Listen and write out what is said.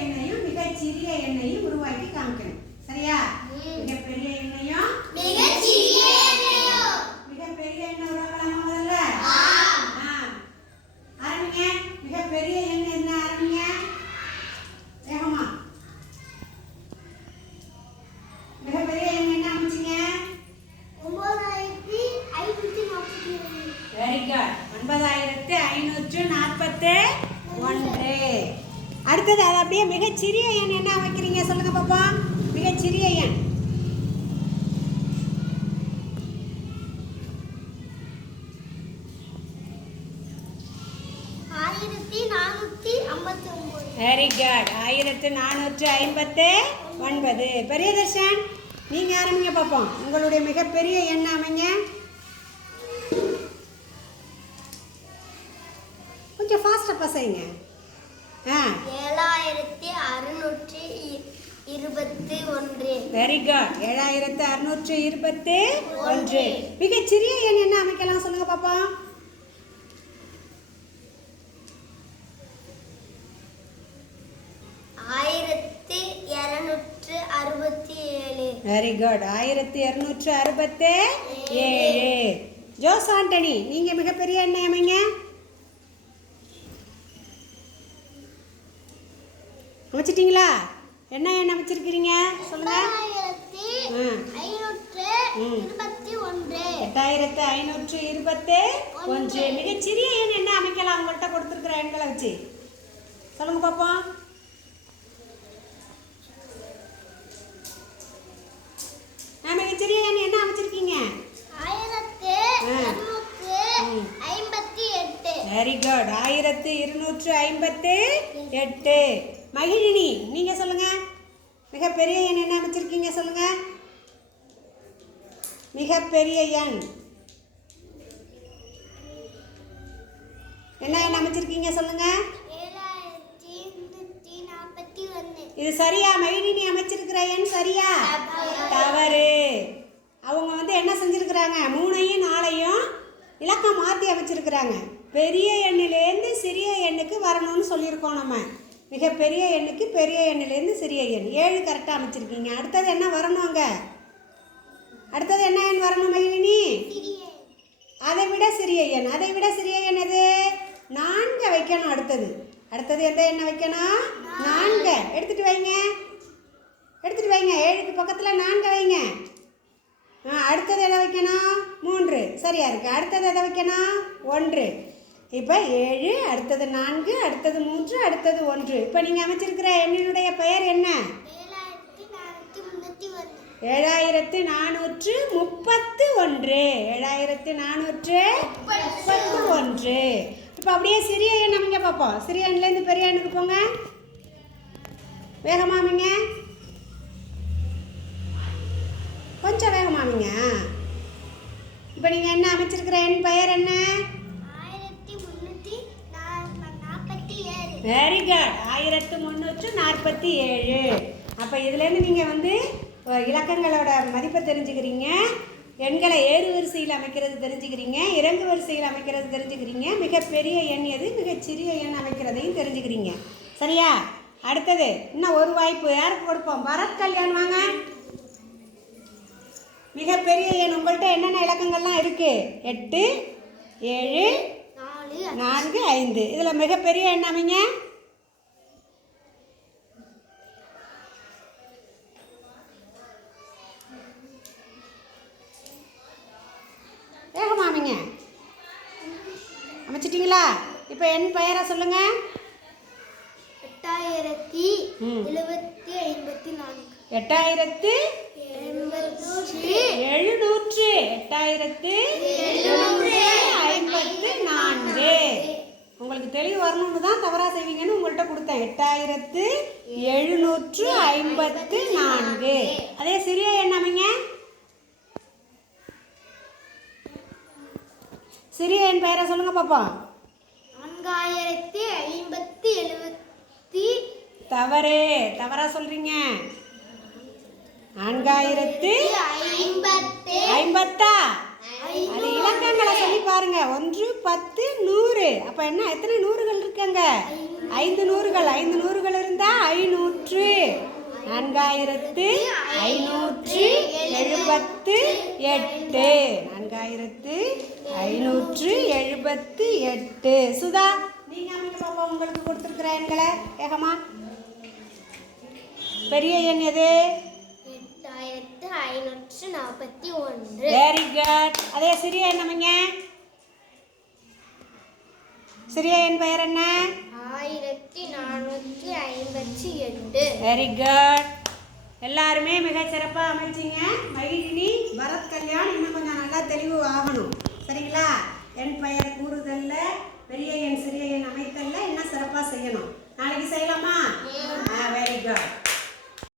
எண்ணையும் மிகச்சிறிய எண்ணையும் உருவாக்கி காமிக்கணும். சரியா? மிகப்பெரிய எண்ணையும் மிகச்சிறிய எண்ணையும். மிகப்பெரிய எண்ணை உருவாக்கலாமா முதல்ல? ஆரம்பிங்க. மிகப்பெரிய எண் என்ன? ஆரம்பிங்க வேகமா. மிகப்பெரிய எண் என்ன அமைச்சிங்க? 9541. Very good. 9541. அடுத்தது அது அப்படியே மிகச்சிறிய எண் என்ன அமைக்கிறீங்க சொல்லுங்க பாப்போம். மிகச்சிறிய எண் 1459. Very good. 1459. பெரியதர்ஷன் நீங்க ஆரம்பிங்க பாப்போம். உங்களுடைய மிகப்பெரிய எண் அமைங்க. கொஞ்சம் ஃபாஸ்டா பசங்க. 7621. Very good. 7621. மிகச்சிறிய எண் என்ன அமைக்கலாம் சொல்லுங்க பாப்போம். 1267. Very good. 1267. ஜோஸ் ஆண்டனி நீங்க மிகப்பெரிய எண்ணை அமைங்க. அமைச்சிட்டீங்களா? என்ன எண்ணெய் அமைச்சிருக்கிறீங்க சொல்லுங்க. 8521. மிகச்சிறிய எண் என்ன அமைக்கலாம் உங்கள்கிட்ட கொடுத்துருக்குற எண்களை வச்சு சொல்லுங்க பாப்போம். மிகச்சிறிய எண் என்ன அமைச்சிருக்கீங்க? 1258. Very good. 1258. மகிழினி நீங்க சொல்லுங்க. மிகப்பெரிய எண் என்ன அமைச்சிருக்கீங்க சொல்லுங்க. மிகப்பெரிய எண் என்ன எண் அமைச்சிருக்கீங்க சொல்லுங்க. 7841. இது சரியா? மகிழினி அமைச்சிருக்கிற எண் சரியா? தவறு. அவங்க என்ன செஞ்சிருக்கிறாங்க? 3ஐயும் 4ஐயும் இலக்கம் மாற்றி அமைச்சிருக்கிறாங்க. பெரிய எண்ணிலேருந்து சிறிய எண்ணுக்கு வரணும்னு சொல்லியிருக்கோம் நம்ம. மிகப்பெரிய எண்ணுக்கு பெரிய எண்ணிலேருந்து சிறிய எண் 7 கரெக்டாக அமைச்சிருக்கீங்க. அடுத்தது என்ன வரணும்? அங்கே அடுத்தது என்ன எண் வரணும் மகிழினி? அதை விட சிறிய எண். அதை விட சிறிய எண் எது? 4 வைக்கணும். அடுத்தது எந்த எண்ணை வைக்கணும்? 4 எடுத்துகிட்டு வைங்க. 7க்கு பக்கத்தில் 4 வைங்க. அடுத்தது எதை வைக்கணும்? 3. சரியா இருக்கு. அடுத்தது எதை வைக்கணும்? 1. இப்போ 7, அடுத்தது 4, அடுத்தது 3, அடுத்தது 1. இப்போ நீங்கள் அமைச்சிருக்கிற எண்ணினுடைய பெயர் என்ன? 7431. 7431. இப்போ அப்படியே சிறிய எண் அமைங்க பார்ப்போம். சிறிய எண்ணிலேருந்து பெரிய எண்ணுக்கு போங்க. வேகமாக அமைங்க. கொஞ்சம் வேகமாமிங்க. இப்போ நீங்கள் என்ன அமைச்சிருக்கிற என் பெயர் என்ன? 1347. Very good. 1347. அப்போ இதுலேருந்து நீங்கள் இலக்கங்களோட மதிப்பை தெரிஞ்சுக்கிறீங்க. எண்களை ஏறு வரிசையில் அமைக்கிறது தெரிஞ்சுக்கிறீங்க. இறங்கு வரிசையில் அமைக்கிறது தெரிஞ்சுக்கிறீங்க. மிகப்பெரிய எண் எது, மிகச்சிறிய எண் அமைக்கிறதையும் தெரிஞ்சுக்கிறீங்க. சரியா? அடுத்தது இன்னும் ஒரு வாய்ப்பு யாருக்கு கொடுப்போம்? பரத் கல்யாண் வாங்க. மிகப்பெரிய எண் உங்கள்கிட்ட என்னென்ன இலக்கங்கள்லாம் இருக்கு? 8, 7, 4, 5. இதில் மிகப்பெரிய எண் அமைங்க. வேகமா அமைங்க. அமைச்சிட்டிங்களா? இப்போ என் பெயரை சொல்லுங்க. 8754. 8754. உங்களுக்கு தெளிவு வரணும்னு தான் தவறா செய்வீங்கன்னு உங்கள்கிட்ட கொடுத்தேன். 8754. அதே சிறிய எண் அமைங்க. சிறிய எண் பெயரை சொல்லுங்க பாப்போம். 4057. தவறு. தவறா சொல்றீங்க. 4050. அது இலக்கங்களை சொல்லி பாருங்க. 1, 10, 100. அப்ப என்ன எத்தனை நூறுகள் இருக்காங்க? 5 நூறுகள். 5 நூறுகள் இருந்தா 4578. சுதா நீங்க அமைக்க பாப்பா, உங்களுக்கு கொடுத்துருக்குற எண்களை வேகமா. பெரிய எண் எது? 8541. Very good. அதே சிறிய எண் அமைங்க. சிறிய எண் பெயர் என்ன? 1458. Very good. எல்லாருமே மிக சிறப்பாக அமைச்சிங்க. மகிழினி, பரத், கல்யாண் இன்னும் கொஞ்சம் நல்லா தெளிவு ஆகணும். சரிங்களா? எண் பெயர் கூறுதல்ல, பெரிய எண் சிறிய எண் அமைத்தல்ல இன்னும் சிறப்பாக செய்யணும். நாளைக்கு செய்யலாமா? Very good.